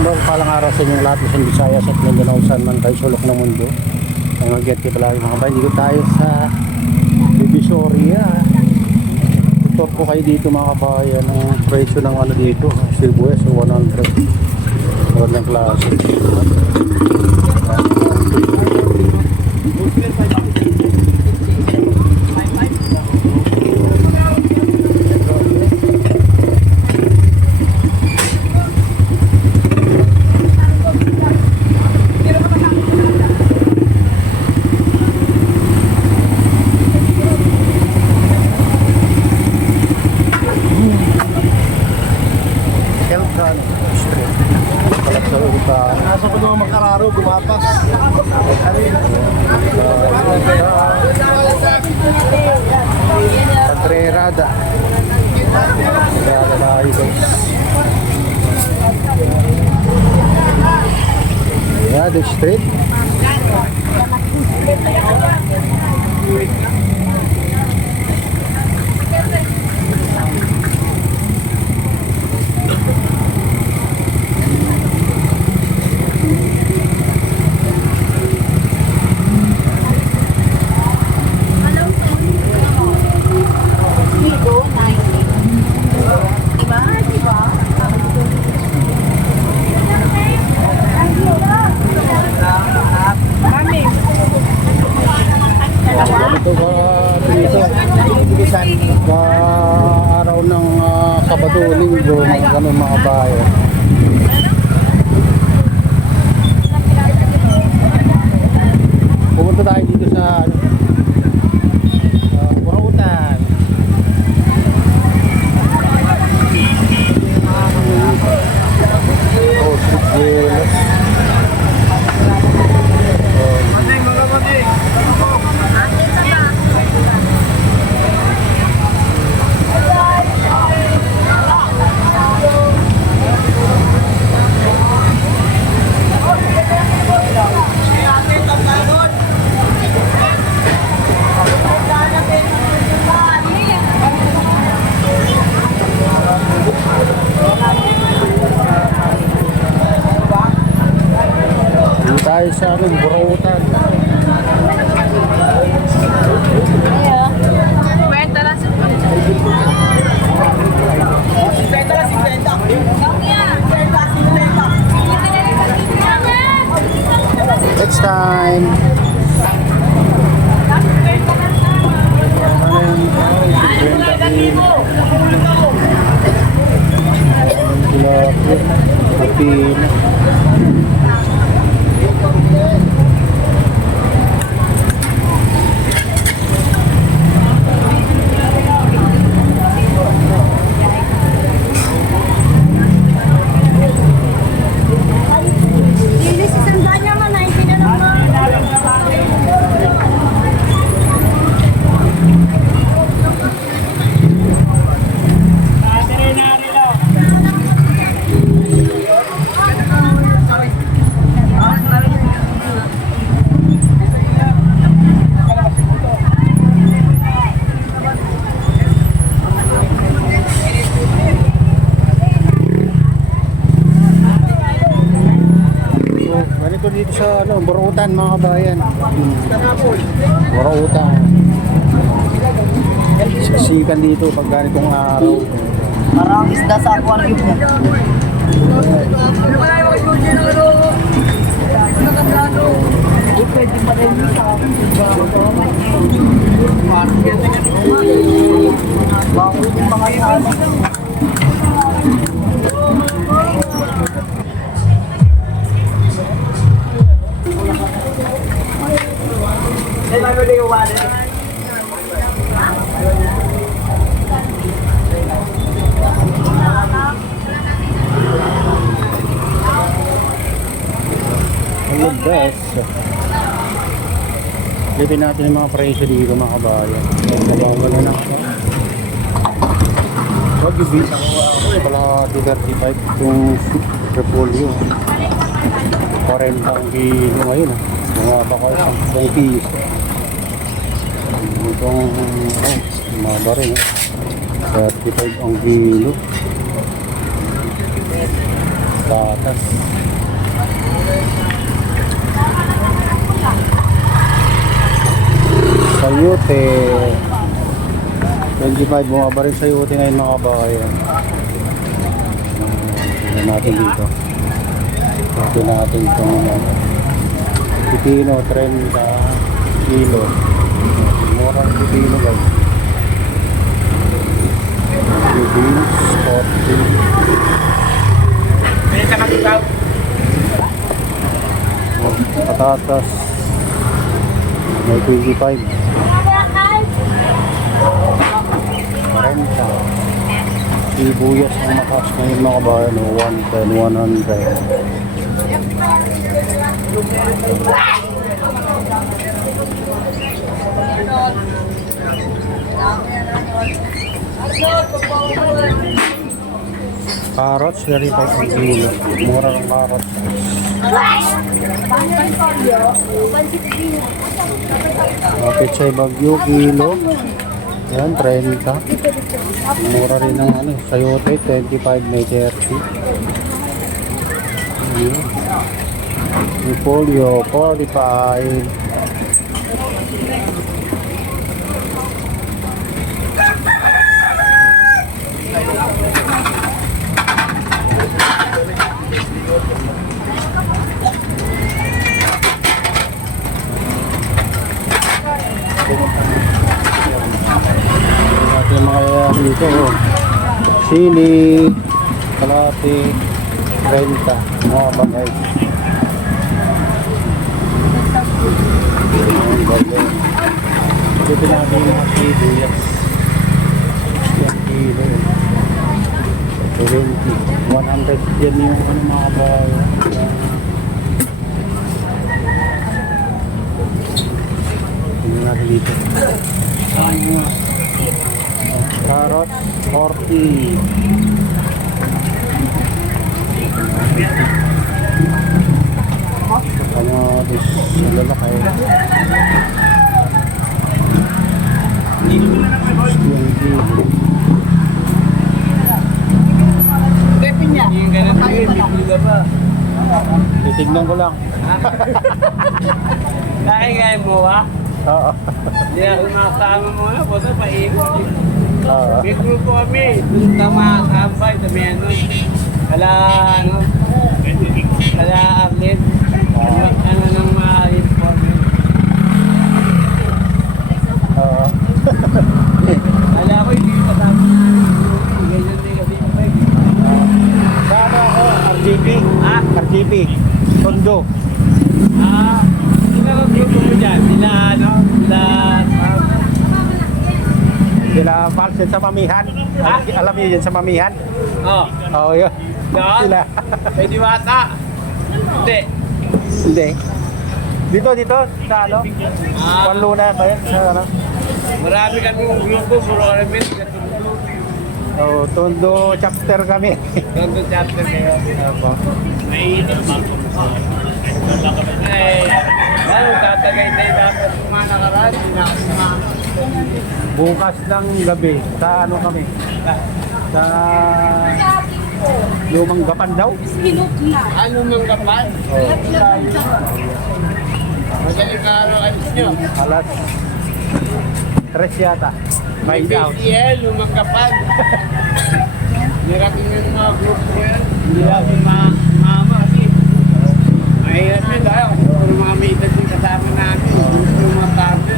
Palang araw sa inyong lahat, Luzon, Visayas at Mindanao, saan man kayo sulok ng mundo. Ang mag-get kayo palagi mga kabayan. Dito tayo sa Divisoria. Tutor ko kayo dito mga kabayan. Ang presyo ng ano dito, sibuyas 100. Magandang klase. Nasa ko naman magkararo, gumapas. Patrerada. Patrerada tayo guys. Rada Street. Ganito ba dito araw ng Sabado, Linggo, mga ganun mga bayan. Pumunta tayo dito sa Burautan. Oh, street tayo sa aming Burautan. Next time. Dito sa Burautan mga kabayan. Burautan. Siksikan dito pag ganitong araw. Parang isda sa aquarium mo. Pwede pa rin bakit yung mga yan? Hello guys. Lipin natin yung mga presyo dito mga kabayan. Nagkabawal na ako. Wagyu beach. Pala 235 itong repolyo. 40 ang kilo ngayon. Mga baka 10 piso. Itong maba rin. 35 ang kilo. Gatas. Sayote. 25 bumaba rin sayote ngayon mga kabayan. Tignan natin dito. Tignan natin itong pipino, 30 kilo. Mura ng pipino guys. Pipino, 40. May ka ikaw. Patatas. May 25. 40. Sibuyas ang makas ngayon mga kabayan. 110, 100. Carrots, 35 ang kilo. Mura ng carrots. Pechay Bagyo, kilo. Yan, 30. Mura rin ng ano, sayote, 25, may 30. Yan. Repolyo, 45. Natin mga dito, oh. Sili, kalate, 30, mga bagay. Dito natin yung mga sibuyas. 10 kilo. 70, 100 yan yung ano, mga bagay. Tingnan natin dito. Carrots, 40. Ano, this lalaki. 20. Yung ganun tayo, may pila pa. Titignan ko lang. Kaya mo ha? Oo. Hindi ako makasama mo na, bota paikot. Oo. May grupo kami, doon sa mga sabay, sa may ano, kala Arlet, ano nang maayos po. Oo. Kala ko hindi kasama namin, ganyan din kasi kapag. Sana ako, RGP. RGP. Tondo. Sino ang grupo mo dyan? Sila Parcel sa Mamihan. Alam niyo yun sa Mamihan? Oo, yun. Doon? Sila. May diwata? Hindi. Hindi. Dito, sa ano? Panluna ba yun? Sa ano? Marami kami yung grupo, puro kami, katulog. Oh, Tondo chapter kami. Ganto chapter kayo. Opo. Lalo tatagay tayo dapat mga nakaraan, hindi na ako sumama. Bukas ng gabi, sa ano kami? Sa Lumang Gapan daw? Ano mang kapan? Madaling araw, alis nyo. Alas 3 yata. May May out. PCL, lumang kapan. Nirating yung mga grupo yan. Hindi namin mama kasi. Mahirap yun tayo. Puro mga may edad yung kasama namin. Gusto yung mga partner.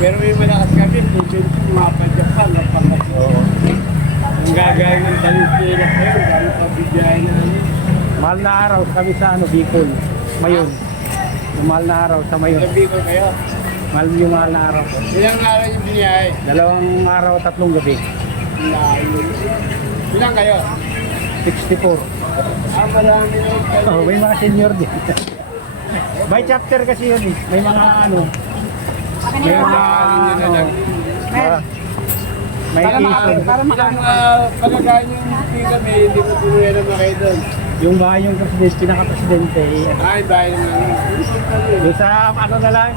Pero may malakas kami. Pusin mga pa-Japan. Oo. Ang gagawin ng talis-tilas kayo. Gano'n pa bigyahin namin. Mahal na araw kami sa ano, Bicol. Mayon. Yung mahal na araw sa Mayon. Sabi ko kayo. Mahal yung mahal na araw. Ilang araw yung biniyahe? 2 araw, 3 gabi. Ilang kayo? 64. Marami na yung kayo. Oh, may mga senior din. By chapter kasi yun eh. May mga ano. May mga ano. May issue. Ilang palagayan yung pika may hindi ko pinuya naman kayo doon. Yung bahay yung presidente, pinaka-presidente. Ay, bahay naman. Yung sa ano na lang,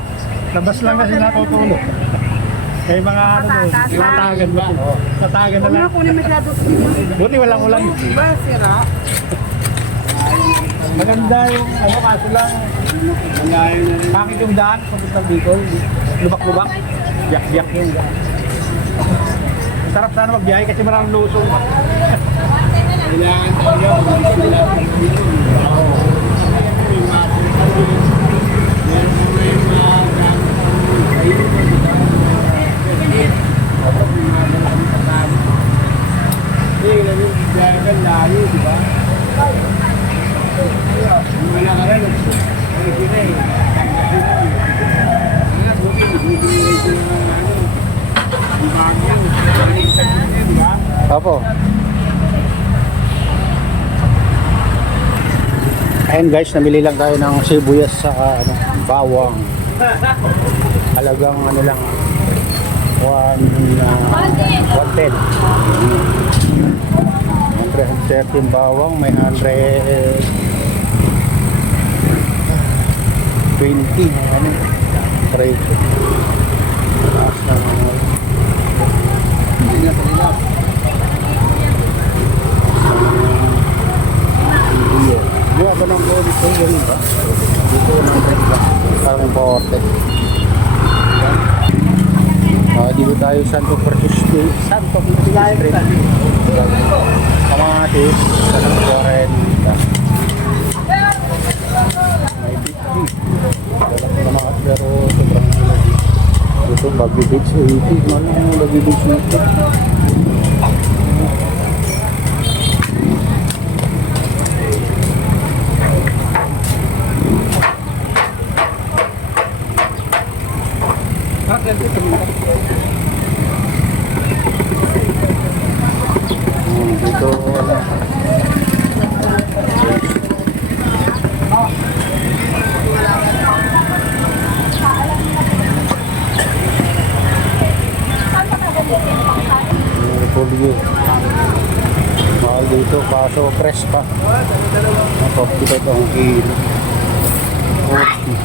labas lang kasi natutulog. May mga ano doon, tatagan ba? Tatagan na lang. Kunin masyado. Buti walang ulan. Ba, sira? Maganda yung ano kaso lang. Malayo na rin. Bakit yung daan papuntang Bicol? Lubak-lubak. Biyak-biyak yung daan. Sarap sana magbiyahe kasi maraming lusong. Kailangan tayo. Kailangan tayo. May masin kami. Meron po may mga ayun. Tapos may mga kami kasama. Hindi, namin biyahe ka layo, di ba? Wala ka rin. Ay, sila eh. Anak, buti, bibigay ko ng ano. Ang bagyang. Di ba? Opo. Ayun guys, namili lang tayo ng sibuyas sa bawang. Halagang ano lang, 110. 113 bawang, may 120 ano, presyo. Taas ng Buwa ba ng bonus ko yun ba? Dito ng parang bote. Dito tayo Santo Francisco. Santo Francisco Street. Kamatis. Santo 40. May 50. Kamatis pero sobrang lagi. Dito Baguio Beach 80. Malang Baguio Beach nito. Dito wala. Repolyo. Mahal dito kaso fresh pa. Ako, dito itong kilo. Okay.